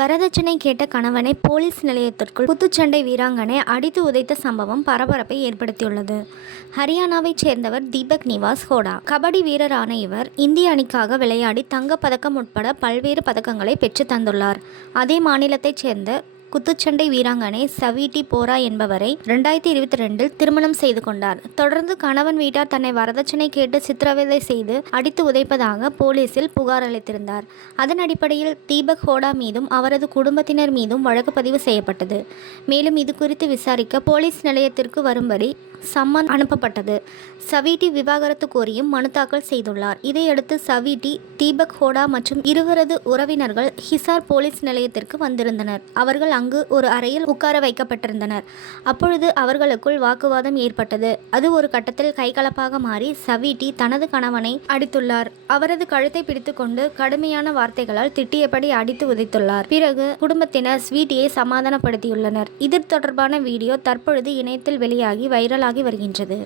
வரதட்சணை கேட்ட கணவனை போலீஸ் நிலையத்திற்குள் குத்துச்சண்டை வீராங்கனை அடித்து உதைத்த சம்பவம் பரபரப்பை ஏற்படுத்தியுள்ளது. ஹரியானாவைச் சேர்ந்தவர் தீபக் நிவாஸ் ஹோடா. கபடி வீரரான இவர் இந்திய அணிக்காக விளையாடி தங்கப் பதக்கம் உட்பட பல்வேறு பதக்கங்களை பெற்று தந்துள்ளார். அதே மாநிலத்தைச் சேர்ந்த குத்துச்சண்டை வீராங்கனை சவீட்டி போரா என்பவரை ரெண்டாயிரத்தி இருபத்தி ரெண்டில் திருமணம் செய்து கொண்டார். தொடர்ந்து கணவன் வீட்டார் தன்னை வரதட்சணை கேட்டு சித்திரவதை செய்து அடித்து உதைப்பதாக போலீசில் புகார் அளித்திருந்தார். அதன் அடிப்படையில் தீபக் ஹோடா மீதும் அவரது குடும்பத்தினர் மீதும் வழக்கு பதிவு செய்யப்பட்டது. மேலும் இது குறித்து விசாரிக்க போலீஸ் நிலையத்திற்கு வரும்படி சம்மன் அனுப்பப்பட்டது. சவீட்டி விவாகரத்து கோரியும் மனு தாக்கல் செய்துள்ளார். இதையடுத்து சவீட்டி தீபக் ஹோடா மற்றும் இருவரது உறவினர்கள் ஹிசார் போலீஸ் நிலையத்திற்கு வந்திருந்தனர். அவர்கள் அங்கு ஒரு அறையில் உட்கார வைக்கப்பட்டிருந்தனர். அப்பொழுது அவர்களுக்குள் வாக்குவாதம் ஏற்பட்டது. அது ஒரு கட்டத்தில் கைகலப்பாக மாறி சவீட்டி தனது கணவனை அடித்துள்ளார். அவரது கழுத்தை பிடித்துக்கொண்டு கடுமையான வார்த்தைகளால் திட்டியபடி அடித்து உதைத்துள்ளார். பிறகு குடும்பத்தினர் ஸ்வீட்டியை சமாதானப்படுத்தியுள்ளனர். இது தொடர்பான வீடியோ தற்பொழுது இணையத்தில் வெளியாகி வைரலாகி வருகின்றது.